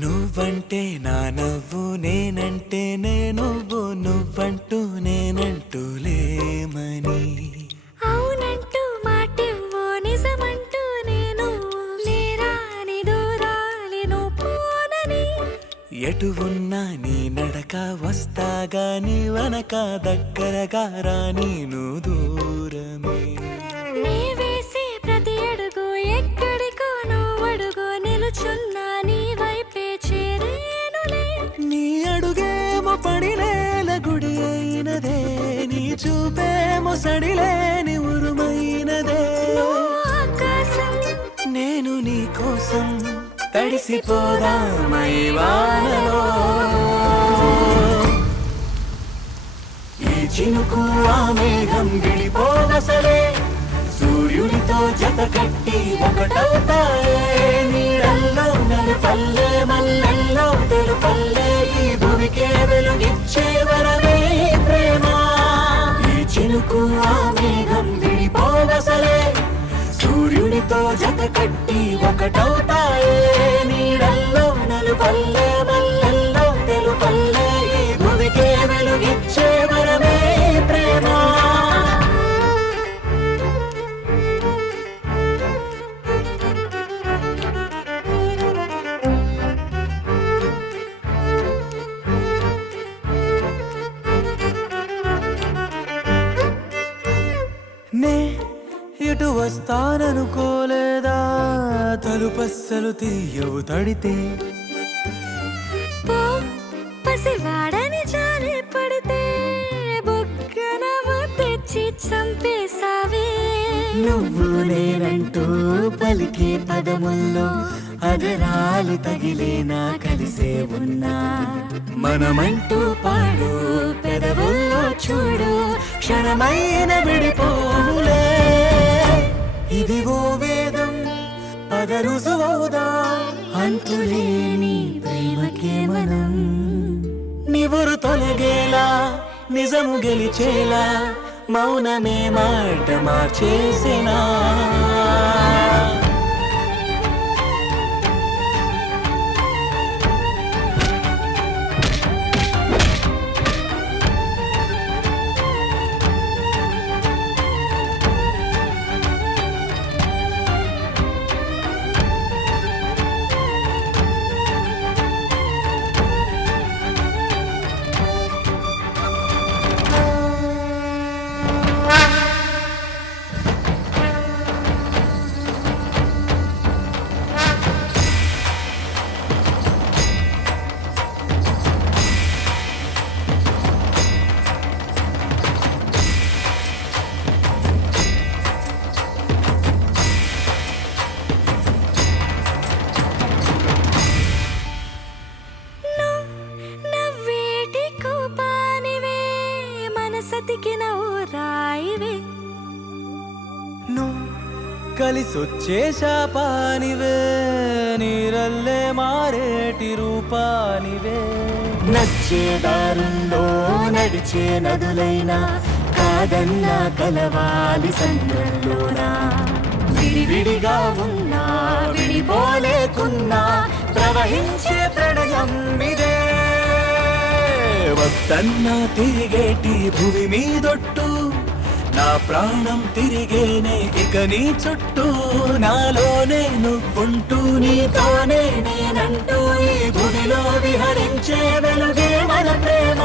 నువ్వంటే నా నవ్వు నేనంటే నువ్వు నువ్వంటూ నేనంటూ లేమని అవునంటూ మాటివ్వు నిజమంటూ నేను లేరాని దూరాలను పోనని ఎటు ఉన్నా నీ నడక వస్తాగా నీ వనక దగ్గరగా రాని నువ్వు దూరమే నీ వేసే ప్రతి అడుగు ఎక్కడికో నువ్వడుగు నిలుచున్నా నీ వైపే చేరేనులే నీ అడుగేమో పడినేల గుడి అయినదే నీ చూపేమో సడిలేని ఉరుమైనదే ఆకాశం నేను నీ కోసం తడిసిపోదామై వానలో ఈ చినుకు ఆ మేఘం విడిపోవసలే సూర్యుడితో జత కట్టి ఒకటవుతాయే నీడల్లో నలుపల్లె మల్లెల్లో తెలుపల్లె ఈ భూమికే వెలుగిచ్చే వరమే ప్రేమ ఈ చినుకు ఆ మేఘం విడిపోవసలే సూర్యుడితో జత కట్టి ఒకటవుతాయే నీడల్లో నలుపల్లె మల్లెల్లో తెలుపల్లె ఈ భూమికే వెలుగిచ్చే వరమే ప్రేమ నే ఇటు వస్తాననుకోలేదా తలుపస్సలు తీయవు తడితే పో పసివాడని జారి పడితే బుగ్గన తెచ్చి చంపేశావే నువ్వు నేనంటూ పలికే పదముల్లో అదరాలు తగిలేనా కలిసే ఉన్నా మనమంటూ పాడు పెదవుల్లో చూడు క్షణమైన విడిపోవులే ఇదిగో వేదం పదరుసువవుదా అంతులేని ప్రేమకే మనం నివురు తొలగేలా నిజము గెలిచేలా మౌనమే మాట మార్చేసేనా నవ్వేటి కోపానివే మనసతికిన ఊరాయివే నువ్వు కలిసొచ్చే శాపానివే నీరల్లే మారేటి రూపానివే నచ్చే దారుల్లో నడిచే నదులైనా కాదన్నా కలవాలి సంద్రంలోనా విడివిడిగా ఉన్నా విడిపోలేకున్నా ప్రవహించే ప్రళయం ఇదే వద్దన్నా తిరిగేటి భూమి మీదొట్టు నా ప్రాణం తిరిగేనే ఇక నీ చుట్టూ నాలోనే నువ్వుంటూ నీతోనే నేనంటూ ఈ భూమిలో విహరించే వెలుగే మన ప్రేమ